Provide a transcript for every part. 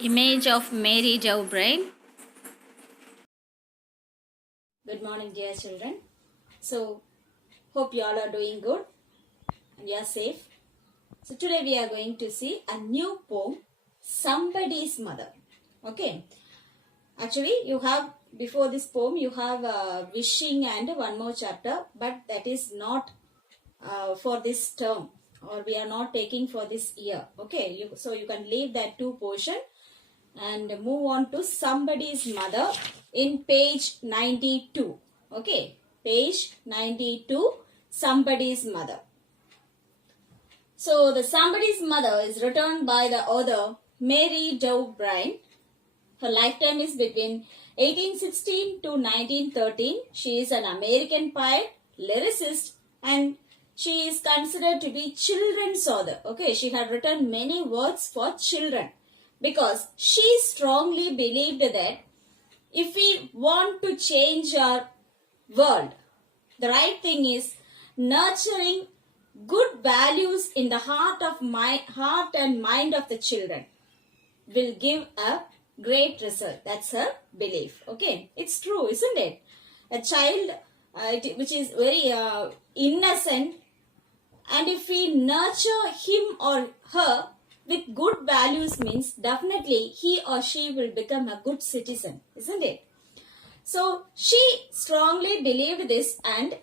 Image of Mary Joe Brain. Good morning, dear children. So, hope you all are doing good and you are safe. So, today we are going to see a new poem, Somebody's Mother. Okay. Actually, you have, before this poem, you have wishing and one more chapter, but that is not for this term, or we are not taking for this year. Okay. So, you can leave that two portion and move on to Somebody's Mother in page 92. Okay, page 92, Somebody's Mother. So the Somebody's Mother is written by the author Mary Dow Brain. Her lifetime is between 1816 to 1913. She is an American poet, lyricist, and she is considered to be children's author. Okay, she had written many works for children, because she strongly believed that if we want to change our world, the right thing is nurturing good values in the heart and mind of the children will give a great result. That's her belief. Okay, it's true, isn't it? A child which is very innocent, and if we nurture him or her with good values, means definitely he or she will become a good citizen, isn't it? So she strongly believed this, and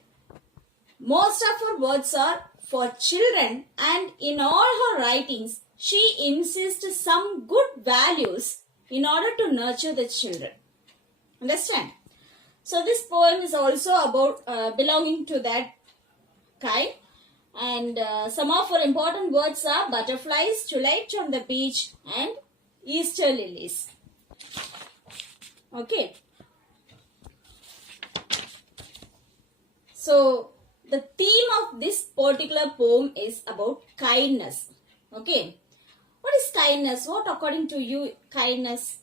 most of her words are for children, and in all her writings she insists some good values in order to nurture the children. Understand? So this poem is also about belonging to that kind. And some of our important words are butterflies, tulips on the beach, and Easter lilies. Okay. So the theme of this particular poem is about kindness. Okay. What is kindness? What according to you kindness?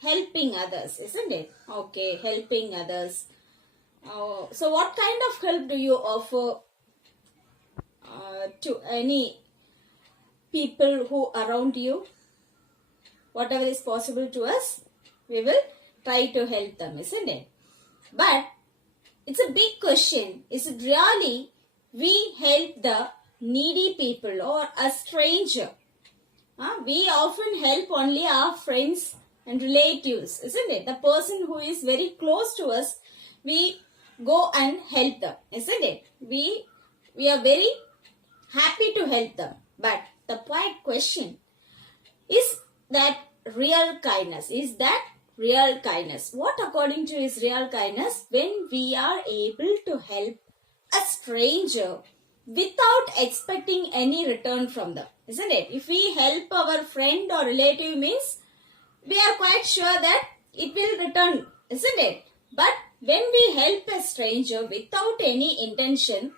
Helping others, isn't it? Okay, helping others. So what kind of help do you offer to any people who around you? Whatever is possible to us, we will try to help them, isn't it? But it's a big question. Is it really we help the needy people or a stranger? We often help only our friends and relatives, isn't it? The person who is very close to us, we go and help them, isn't it? We are very happy to help them. But the point question is that real kindness. Is that real kindness? What according to is real kindness? When we are able to help a stranger without expecting any return from them, isn't it? If we help our friend or relative, means we are quite sure that it will return, isn't it? But when we help a stranger without any intention,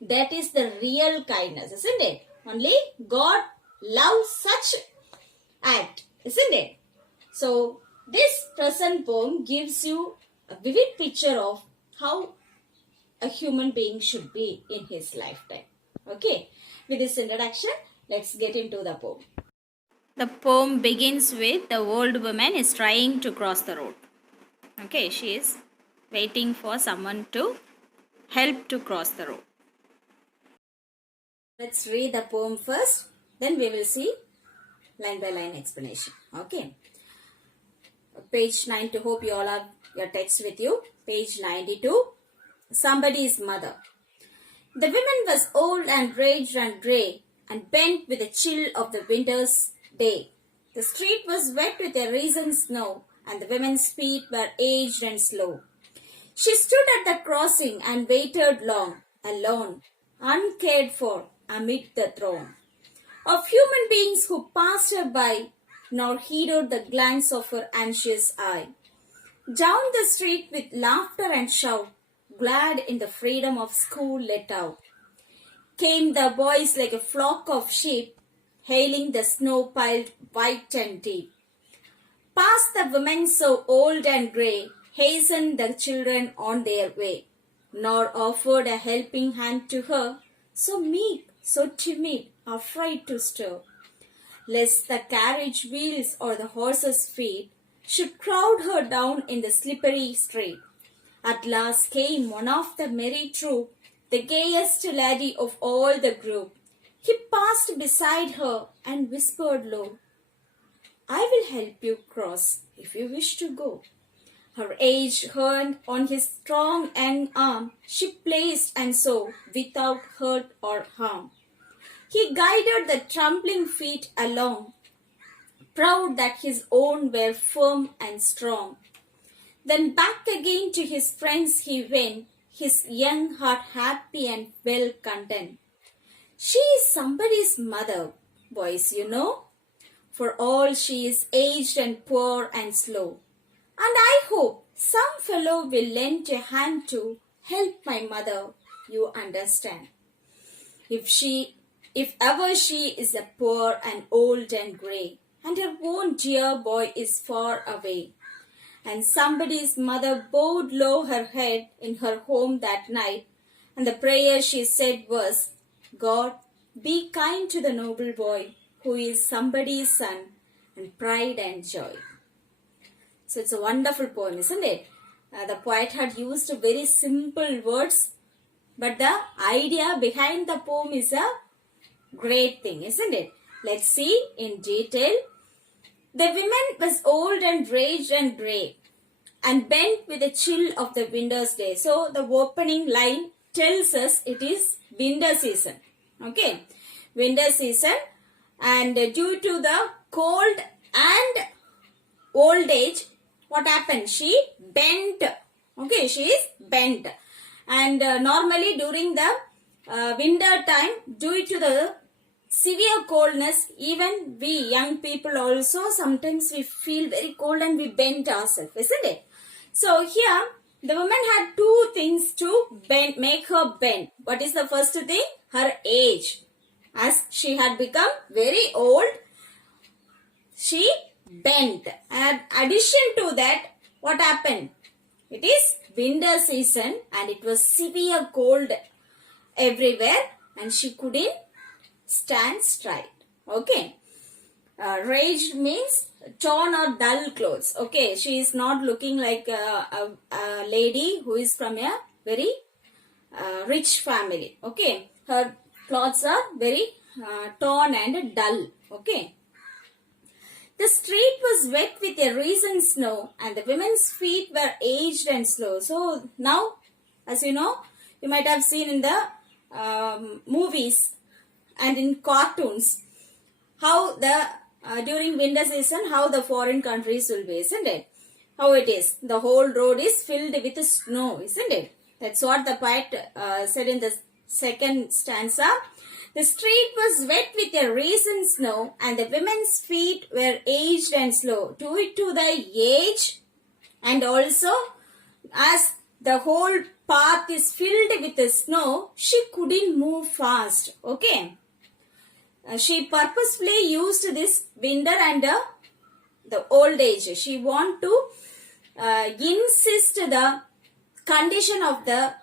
that is the real kindness, isn't it? Only God loves such act, isn't it? So this present poem gives you a vivid picture of how a human being should be in his lifetime. Okay, with this introduction, let's get into the poem. The poem begins with the old woman is trying to cross the road. Okay, she is waiting for someone to help to cross the road. Let's read the poem first, then we will see line by line explanation. Okay. Page 90, hope you all have your text with you. Page 92, Somebody's Mother. The woman was old and aged and grey, and bent with the chill of the winter's day. The street was wet with a recent snow, and the women's feet were aged and slow. She stood at the crossing and waited long, alone, uncared for, amid the throng of human beings who passed her by, nor heeded the glance of her anxious eye. Down the street with laughter and shout, glad in the freedom of school let out, came the boys like a flock of sheep, hailing the snow-piled white and deep. Past the women so old and grey, hastened the children on their way, nor offered a helping hand to her, so meek, so timid, afraid to stir. lest the carriage wheels or the horse's feet should crowd her down in the slippery street. At last came one of the merry troop, the gayest laddie of all the group. He passed beside her and whispered low, I will help you cross if you wish to go. Her aged hand on his strong young arm she placed and so, without hurt or harm, he guided the trembling feet along, proud that his own were firm and strong. Then back again to his friends he went, his young heart happy and well content. She is somebody's mother, boys, you know, for all she is aged and poor and slow. And I hope some fellow will lend a hand to help my mother, you understand. If ever she is a poor and old and grey, and her own dear boy is far away, and somebody's mother bowed low her head in her home that night, and the prayer she said was, God, be kind to the noble boy who is somebody's son and pride and joy. So it's a wonderful poem, isn't it? The poet had used very simple words, but the idea behind the poem is a great thing, isn't it? Let's see in detail. The woman was old and aged and grey, and bent with the chill of the winter's day. So the opening line tells us it is winter season. Okay, winter season, and due to the cold and old age, what happened? She bent. Okay, she is bent. And normally during the winter time, due to the severe coldness, even we young people also, sometimes we feel very cold and we bend ourselves, isn't it? So here, the woman had two things to bend, make her bend. What is the first thing? Her age. As she had become very old, she bent. And addition to that, what happened? It is winter season and it was severe cold everywhere and she couldn't stand straight. Okay. Raged means torn or dull clothes. Okay. She is not looking like a lady who is from a very rich family. Okay. Her clothes are very torn and dull. Okay. The street was wet with a recent snow and the women's feet were aged and slow. So now, as you know, you might have seen in the movies and in cartoons how the during winter season how the foreign countries will be, isn't it? How it is. The whole road is filled with snow, isn't it? That's what the poet said in the second stanza. The street was wet with a recent snow and the women's feet were aged and slow. Due to the age and also as the whole path is filled with the snow, she couldn't move fast. Okay. She purposefully used this winter and the old age. She want to insist the condition of the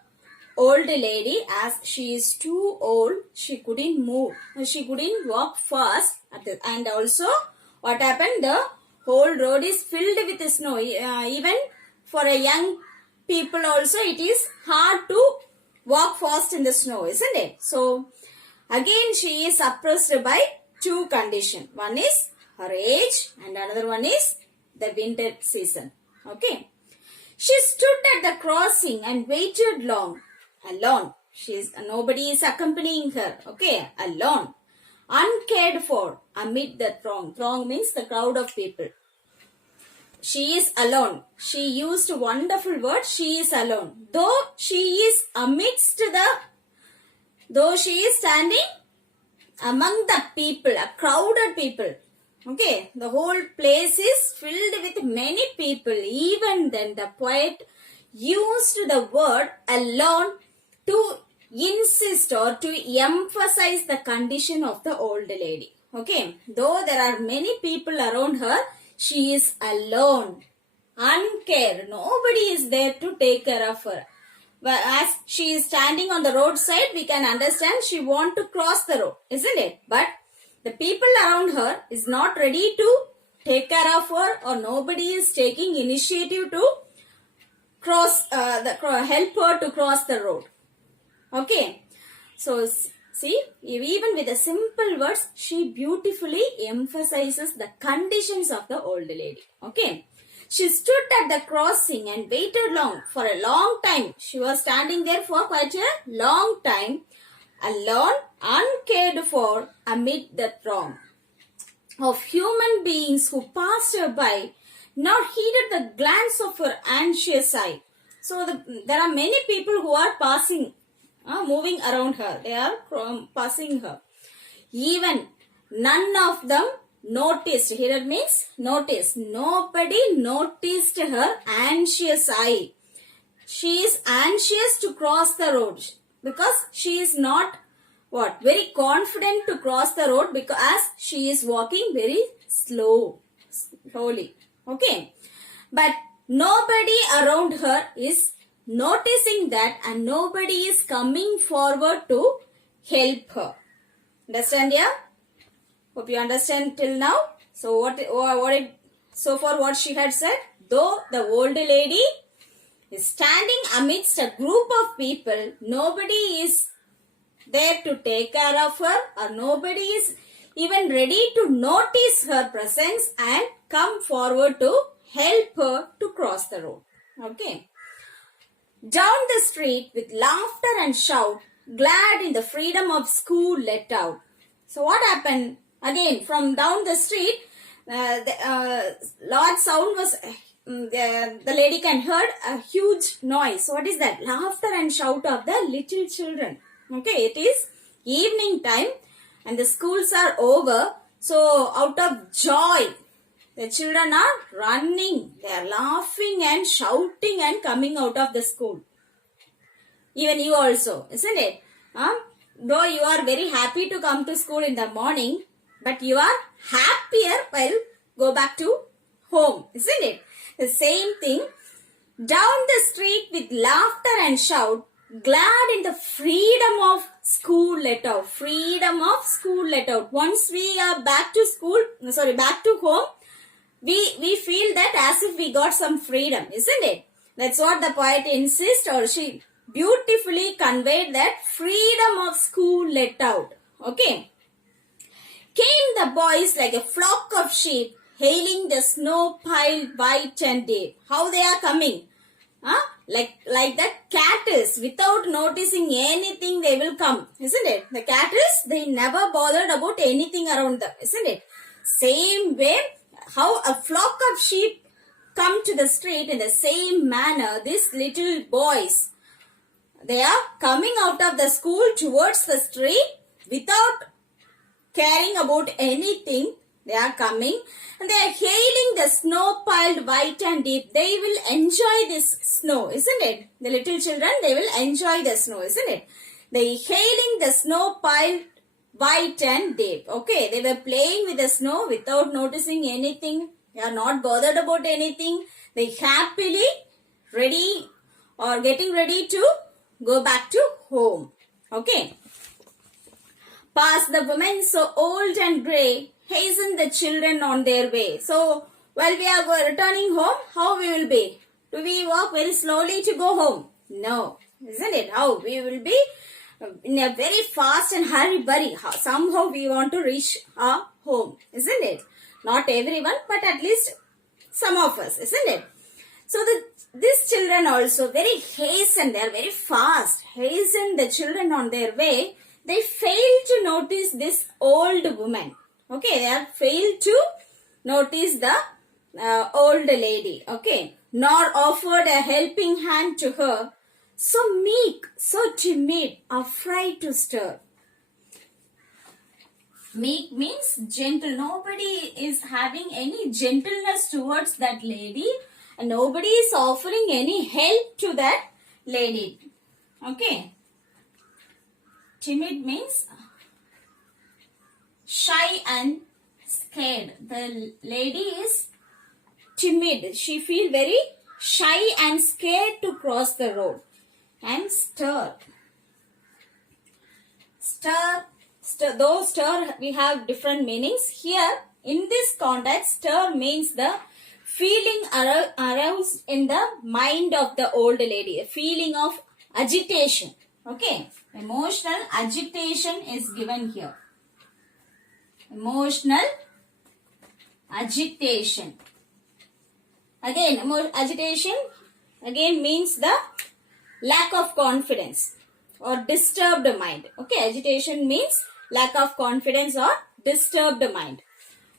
old lady as she is too old. She couldn't move. She couldn't walk fast. And also what happened? The whole road is filled with snow. Even for a young people also it is hard to walk fast in the snow, isn't it? So again she is oppressed by two conditions. One is her age and another one is the winter season. Okay. She stood at the crossing and waited long. Alone. Nobody is accompanying her. Okay. Alone. Uncared for amid the throng. Throng means the crowd of people. She is alone. She used a wonderful word. She is alone. Though she is standing among the people, a crowded people. Okay, the whole place is filled with many people. Even then the poet used the word alone to insist or to emphasize the condition of the old lady. Okay, though there are many people around her, she is alone, uncared. Nobody is there to take care of her. But as she is standing on the roadside, we can understand she want to cross the road, isn't it? But the people around her is not ready to take care of her, or nobody is taking initiative to help her to cross the road. Okay, so see, even with the simple words, she beautifully emphasizes the conditions of the old lady. Okay, she stood at the crossing and waited for a long time. She was standing there for quite a long time, alone, uncared for, amid the throng of human beings who passed her by, nor heeded the glance of her anxious eye. So there are many people who are passing, moving around her. They are passing her. Even none of them noticed. Here means notice. Nobody noticed her anxious eye. She is anxious to cross the road because she is not very confident to cross the road, because she is walking very slowly. Okay, but nobody around her is noticing that, and nobody is coming forward to help her. Understand? Yeah, hope you understand till now. So so far what she had said, though the old lady is standing amidst a group of people, nobody is there to take care of her, or nobody is even ready to notice her presence and come forward to help her to cross the road. Okay. Down the street with laughter and shout, glad in the freedom of school let out. So what happened? Again, from down the street, the large sound was, the lady can heard a huge noise. What is that? Laughter and shout of the little children. Okay, it is evening time and the schools are over. So out of joy, the children are running, they are laughing and shouting and coming out of the school. Even you also, isn't it? Though you are very happy to come to school in the morning, but you are happier while go back to home, isn't it? The same thing. Down the street with laughter and shout, glad in the freedom of school let out. Freedom of school let out. Once we are back to home, we feel that as if we got some freedom, isn't it? That's what the poet insists, or she beautifully conveyed, that freedom of school let out. Okay. Came the boys like a flock of sheep, hailing the snow-piled white and deep. How they are coming? Like that cat is, without noticing anything they will come, isn't it? The cat is, they never bothered about anything around them, isn't it? Same way, how a flock of sheep come to the street, in the same manner, these little boys, they are coming out of the school towards the street without caring about anything. They are coming and they are hailing the snow piled white and deep. They will enjoy this snow, isn't it? The little children, they will enjoy the snow, isn't it? They hailing the snow piled white and deep. Okay, they were playing with the snow without noticing anything. They are not bothered about anything. They happily getting ready to go back to home. Okay. Past the women so old and grey, hasten the children on their way. So, while we are returning home, how we will be? Do we walk very slowly to go home? No. Isn't it? How? We will be in a very fast and hurry. Somehow we want to reach our home. Isn't it? Not everyone, but at least some of us. Isn't it? So, these children also very hasten. They are very fast. Hasten the children on their way. They fail to notice this old woman. Okay, they have failed to notice the old lady. Okay, nor offered a helping hand to her. So meek, so timid, afraid to stir. Meek means gentle. Nobody is having any gentleness towards that lady, and nobody is offering any help to that lady. Okay. Timid means shy and scared. The lady is timid. She feels very shy and scared to cross the road. And stir. Stir though stir we have different meanings. Here, in this context, stir means the feeling aroused in the mind of the old lady, a feeling of agitation. Okay, emotional agitation is given here. Emotional agitation. Again, agitation again means the lack of confidence or disturbed mind. Okay, agitation means lack of confidence or disturbed mind.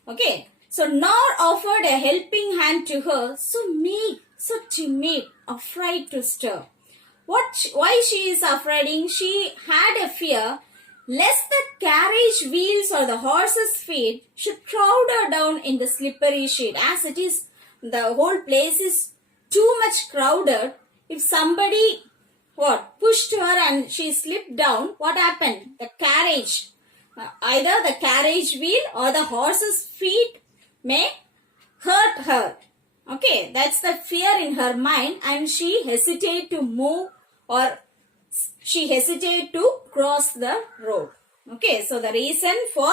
Okay, so nor offered a helping hand to her, so meek, so timid, afraid to stir. Why she is afraid? She had a fear lest the carriage wheels or the horse's feet should crowd her down in the slippery shade. As it is, the whole place is too much crowded. If somebody pushed her and she slipped down, what happened? The carriage, either the carriage wheel or the horse's feet may hurt her. Okay, that's the fear in her mind, and she hesitated to move, or she hesitated to cross the road. Okay, so the reason for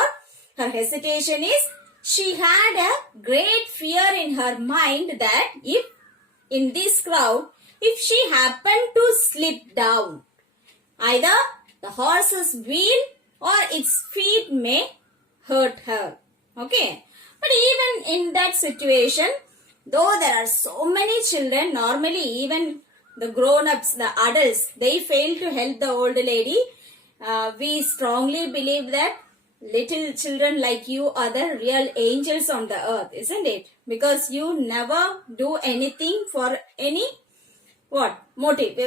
her hesitation is she had a great fear in her mind that if in this crowd, if she happened to slip down, either the horse's wheel or its feet may hurt her. Okay, but even in that situation, though there are so many children, normally even the grown-ups, the adults, they fail to help the old lady. We strongly believe that little children like you are the real angels on the earth, isn't it? Because you never do anything for any motive.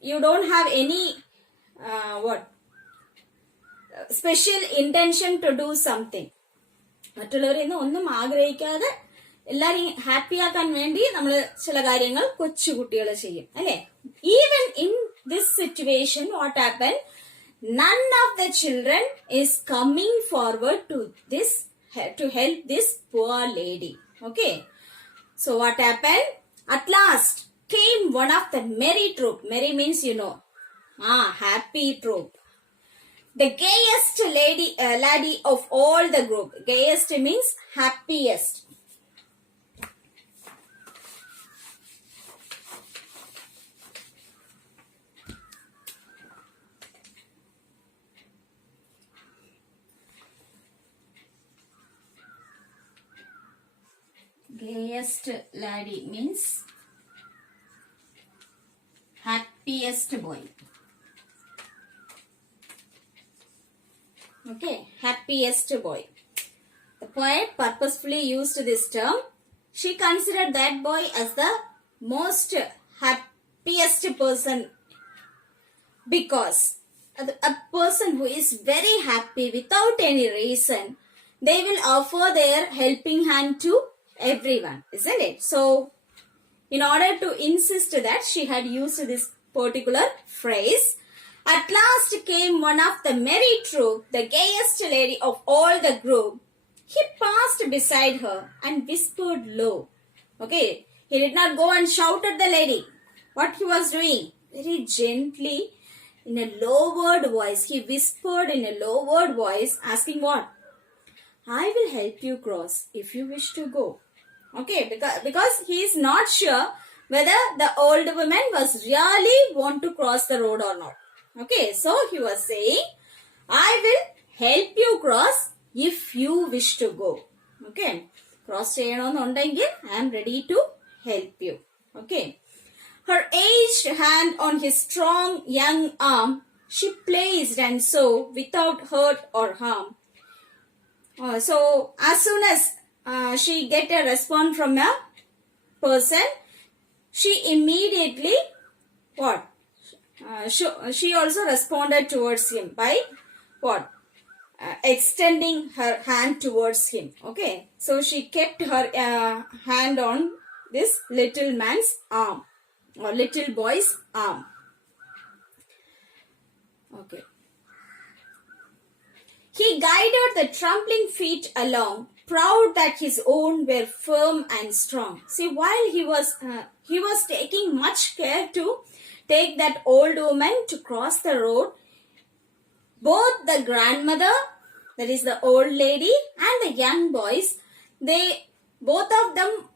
You don't have any special intention to do something. മറ്റുള്ളവരിൽ നിന്ന് ഒന്നും ആഗ്രഹിക്കാതെ എല്ലാരെയും happy ആക്കാൻ വേണ്ടി നമ്മൾ ചില കാര്യങ്ങൾ കൊച്ചുകുട്ടികൾ ചെയ്യും അല്ലെ. Even in this situation what happen, none of the children is coming forward to help this poor lady. Okay, so what happened? At last came one of the merry troop. Merry means happy troop. The gayest lady of all the group. Gayest means happiest. Gayest lady means happiest boy. Okay, happiest boy. The poet purposefully used this term. She considered that boy as the most happiest person, because a person who is very happy without any reason, they will offer their helping hand to everyone, isn't it? So, in order to insist that, she had used this particular phrase. At last came one of the merry troop, the gayest lady of all the group. He passed beside her and whispered low. Okay, he did not go and shout at the lady. What he was doing? Very gently, in a lowered voice, he whispered in a lowered voice, asking what? I will help you cross if you wish to go. Okay, because he is not sure whether the old woman was really want to cross the road or not. Okay, so he was saying, I will help you cross if you wish to go. Okay, cross cheyanonnundengil I am ready to help you. Okay, her aged hand on his strong young arm she placed, and so without hurt or harm. So as soon as she get a response from a person, she immediately she also responded towards him by extending her hand towards him. Okay, so she kept her hand on this little man's arm or little boy's arm. Okay, he guided the trembling feet along, proud that his own were firm and strong. See, while he was taking much care to take that old woman to cross the road, Both the grandmother, that is the old lady, and the young boys, both of them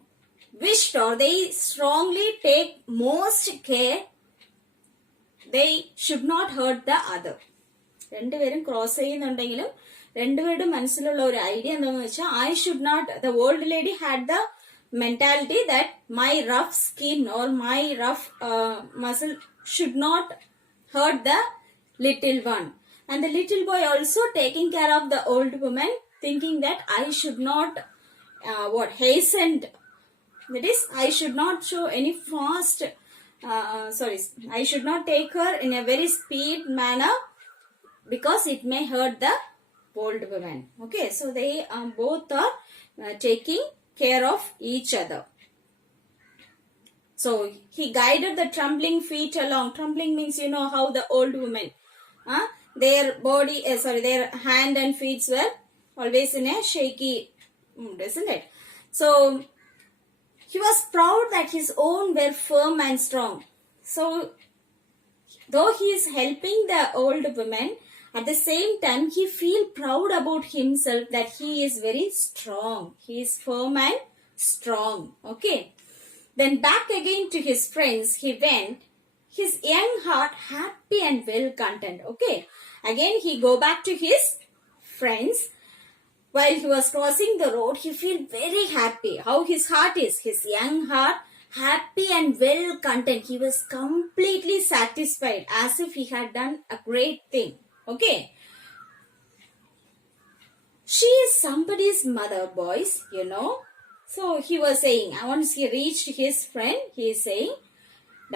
wished, or they strongly take most care they should not hurt the other. രണ്ടുപേരും cross ചെയ്യുന്നുണ്ടെങ്കിലും രണ്ടുപേരുടെ മനസ്സിലുള്ള ഒരു idea എന്താണെന്ന് വെച്ചാൽ I should not, the old lady had the mentality that my rough skin or my rough muscle should not hurt the little one, and the little boy also taking care of the old woman, thinking that I should not hastened, that is I should not show any fast I should not take her in a very speed manner because it may hurt the old woman. Okay, so they both are taking care of each other. So he guided the trembling feet along. Trembling means, you know how the old women, their body, their hand and feet were always in a shaky mood, isn't it? So he was proud that his own were firm and strong. So though he is helping the old woman, at the same time he feel proud about himself that he is very strong. He is firm and strong. Okay. Then back again to his friends he went, his young heart happy and well content. Okay. Again he go back to his friends. While he was crossing the road, he feel very happy. How his heart is? His young heart, happy and well content. He was completely satisfied, as if he had done a great thing. Okay. She is somebody's mother, boys, you know. So he was saying, once he reached his friend, he is saying,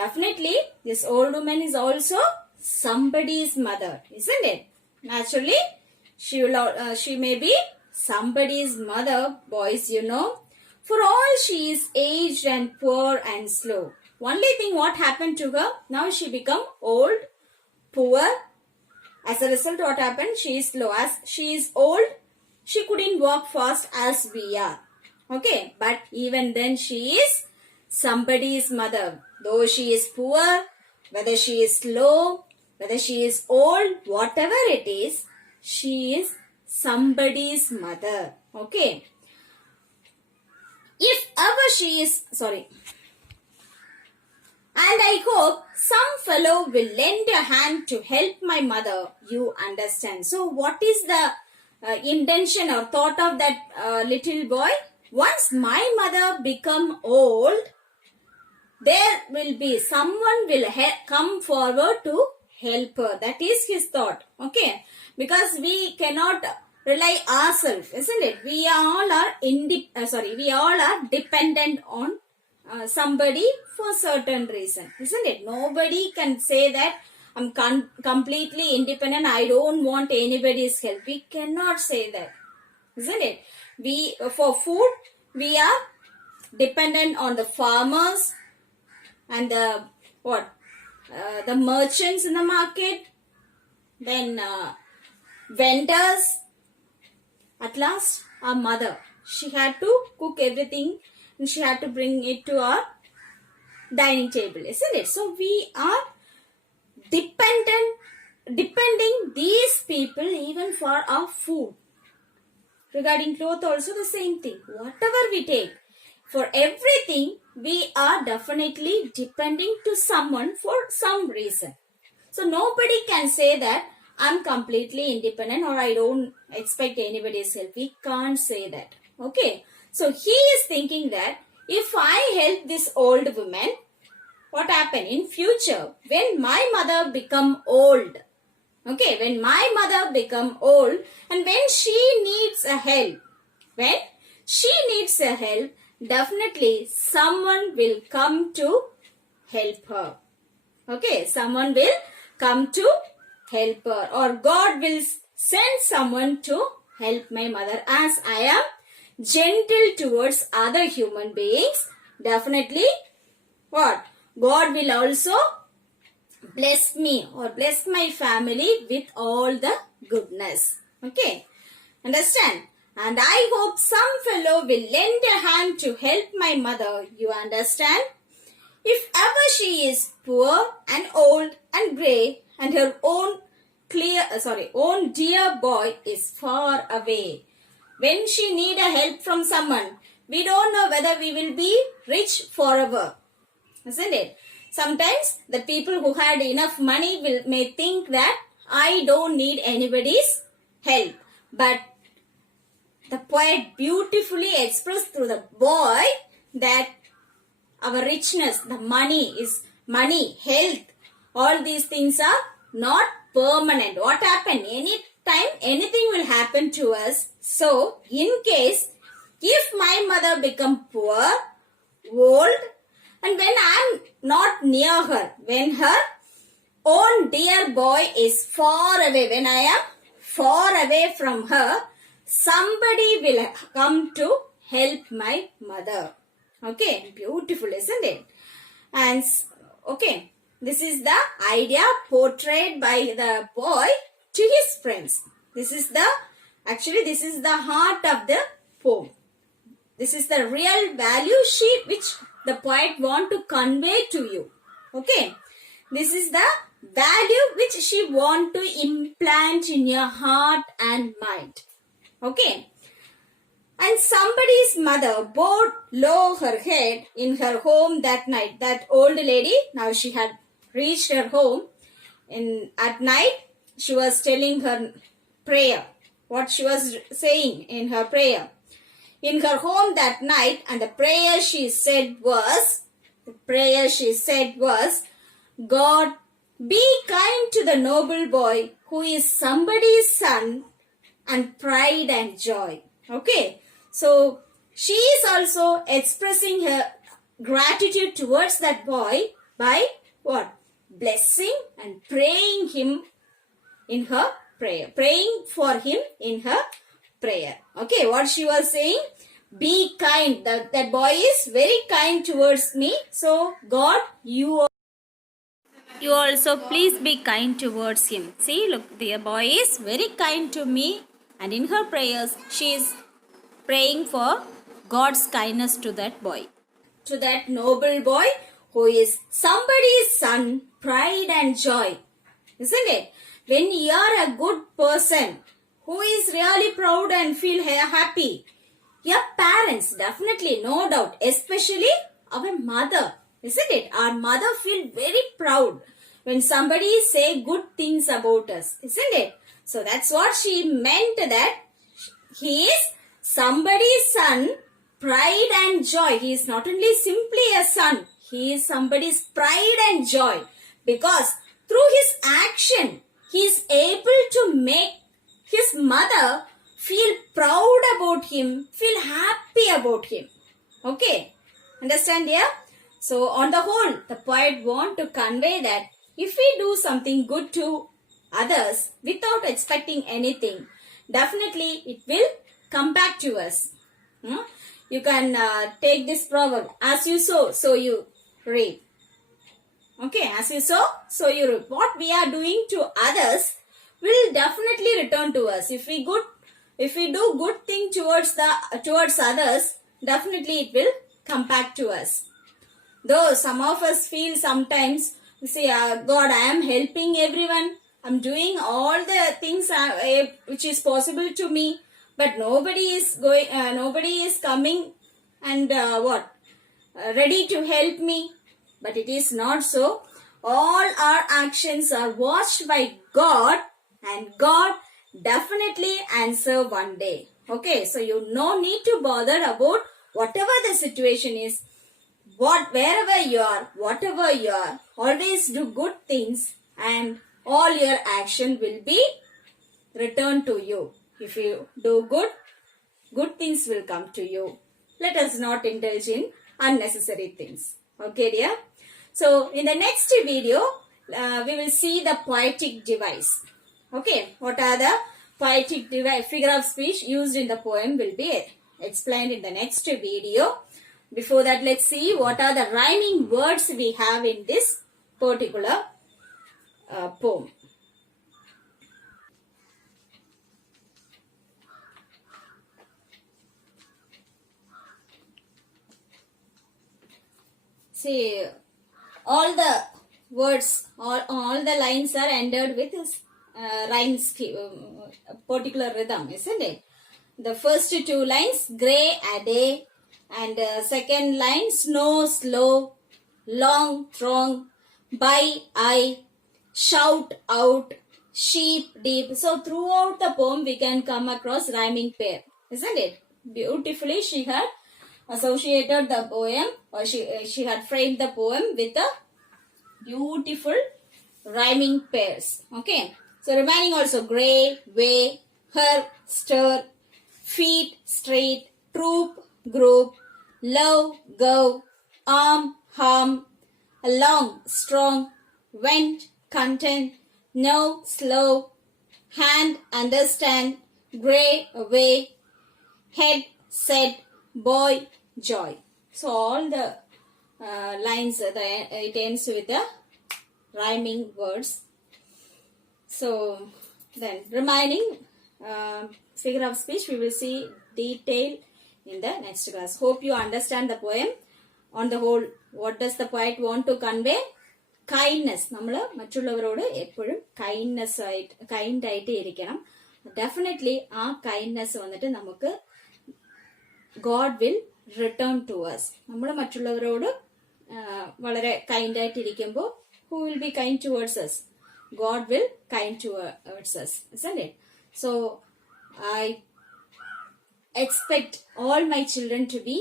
definitely this old woman is also somebody's mother, isn't it? Naturally, she may be somebody's mother, boys, you know. For all she is aged and poor and slow. Only thing what happened to her, now she become old, poor. As a result, what happened? She is slow. As she is old, she couldn't walk fast as we are. Okay, but even then she is somebody's mother. Though she is poor, whether she is slow, whether she is old, whatever it is, she is somebody's mother. Okay. If ever she is, and I hope some fellow will lend a hand to help my mother, you understand. So what is the intention or thought of that little boy? Once my mother become old, there will be someone will come forward to help her. That is his thought. Okay, because we cannot rely ourselves, isn't it? We all are dependent on somebody for certain reason, isn't it? Nobody can say that I'm completely independent, I don't want anybody's help. We cannot say that, isn't it? For food, we are dependent on the farmers and the merchants in the market, then vendors. At last, our mother, she had to cook everything and she had to bring it to our dining table, isn't it? So we are depending these people even for our food. Regarding clothes also the same thing. Whatever we take, for everything we are definitely depending to someone for some reason. So nobody can say that I'm completely independent or I don't expect anybody's help. We can't say that. Okay. So he is thinking that if I help this old woman, what happen in future when my mother become old? Okay, when my mother become old and when she needs a help, definitely someone will come to help her. Okay, someone will come to help her, or God will send someone to help my mother. As I am gentle towards other human beings, definitely what? God will also bless me or bless my family with all the goodness. Okay, understand? And I hope some fellow will lend a hand to help my mother. You understand? If ever she is poor and old and grey and her own own dear boy is far away. When she need a help from someone, we don't know whether we will be rich forever. Isn't it? Sometimes the people who had enough money may think that I don't need anybody's help. But the poet beautifully expressed through the boy that our richness, the money, health, all these things are not permanent. What happened? Anytime anything will happen to us. So, in case if my mother become poor, old, and when I am not near her, when her own dear boy is far away, when I am far away from her, somebody will come to help my mother. Okay, beautiful, isn't it? And okay, this is the idea portrayed by the boy to his friends. This is the heart of the poem. This is the real value sheet which the poet want to convey to you. Okay, this is the value which she want to implant in your heart and mind. Okay. And somebody's mother bowed low her head in her home that night. That old lady, now she had reached her home. At night, she was telling her prayer. What she was saying in her prayer. In her home that night, and the prayer she said was, God, be kind to the noble boy who is somebody's son and pride and joy. Okay. So, she is also expressing her gratitude towards that boy by what? Blessing and praying him in her prayer. Praying for him in her prayer. Okay, what she was saying? Be kind. That boy is very kind towards me. So, God, you also please be kind towards him. See, look, the boy is very kind to me, and in her prayers, she is praying for God's kindness to that boy. To that noble boy who is somebody's son, pride and joy. Isn't it? When you are a good person who is really proud and feel happy, your parents, definitely, no doubt, especially our mother, isn't it? Our mother feel very proud when somebody say good things about us, isn't it? So that's what she meant, that he is somebody's son, pride and joy. He is not only simply a son, he is somebody's pride and joy, because through his action, he is able to make his mother feel proud about him, feel happy about him. Okay, understand here? So on the whole, the poet want to convey that if we do something good to others without expecting anything, definitely it will come back to us. You can take this proverb, as you sow, so you reap. Okay, as you sow, so you reap. What we are doing to others will definitely return to us. If we do good thing towards others, definitely it will come back to us. Though some of us feel sometimes, say, God, I am helping everyone. I'm doing all the things which is possible to me, but nobody is coming and ready to help me. But it is not so. All our actions are watched by God, and God definitely answer one day. Okay, so you no need to bother about whatever the situation is. Wherever you are, whatever you are, always do good things, and all your action will be returned to you. If you do good things will come to you. Let us not indulge in unnecessary things. Okay, dear? So, in the next video, we will see the poetic device. Okay, what are the poetic device, figure of speech used in the poem will be explained in the next video. Before that, let's see what are the rhyming words we have in this particular poem. See, all the words, all the lines are ended with rhyme particular rhythm, isn't it? The first two lines, grey a day, and second line, snow slow, long throng, by I, shout out, sheep deep. So throughout the poem we can come across rhyming pair, isn't it? Beautifully she had associated the poem, or she had framed the poem with a beautiful rhyming pairs. Okay, so remaining also grey, way, her, stir, feet, straight, troop, group, love, go, arm, harm, along, strong, went, content, no, slow, hand, understand, grey, away, head, said, boy, joy. So all the lines, it ends with the rhyming words. So then remaining figure of speech we will see detail in the next class. Hope you understand the poem. On the whole, what does the poet want to convey? Kindness. നമ്മൾ മറ്റുള്ളവരോട് എപ്പോഴും kind ആയിട്ട് ഇരിക്കണം. Definitely ആ kindness വന്നിട്ട് നമുക്ക് God will return to us. നമ്മൾ മറ്റുള്ളവരോട് വളരെ കൈൻഡ് ആയിട്ട് ഇരിക്കുമ്പോൾ who will be kind towards us? God will kind towards us, isn't it? So I expect all my children to be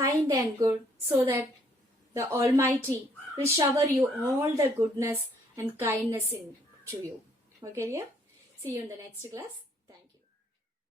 kind and good, so that the Almighty will shower you all the goodness and kindness into you. Okay, yeah? See you in the next class.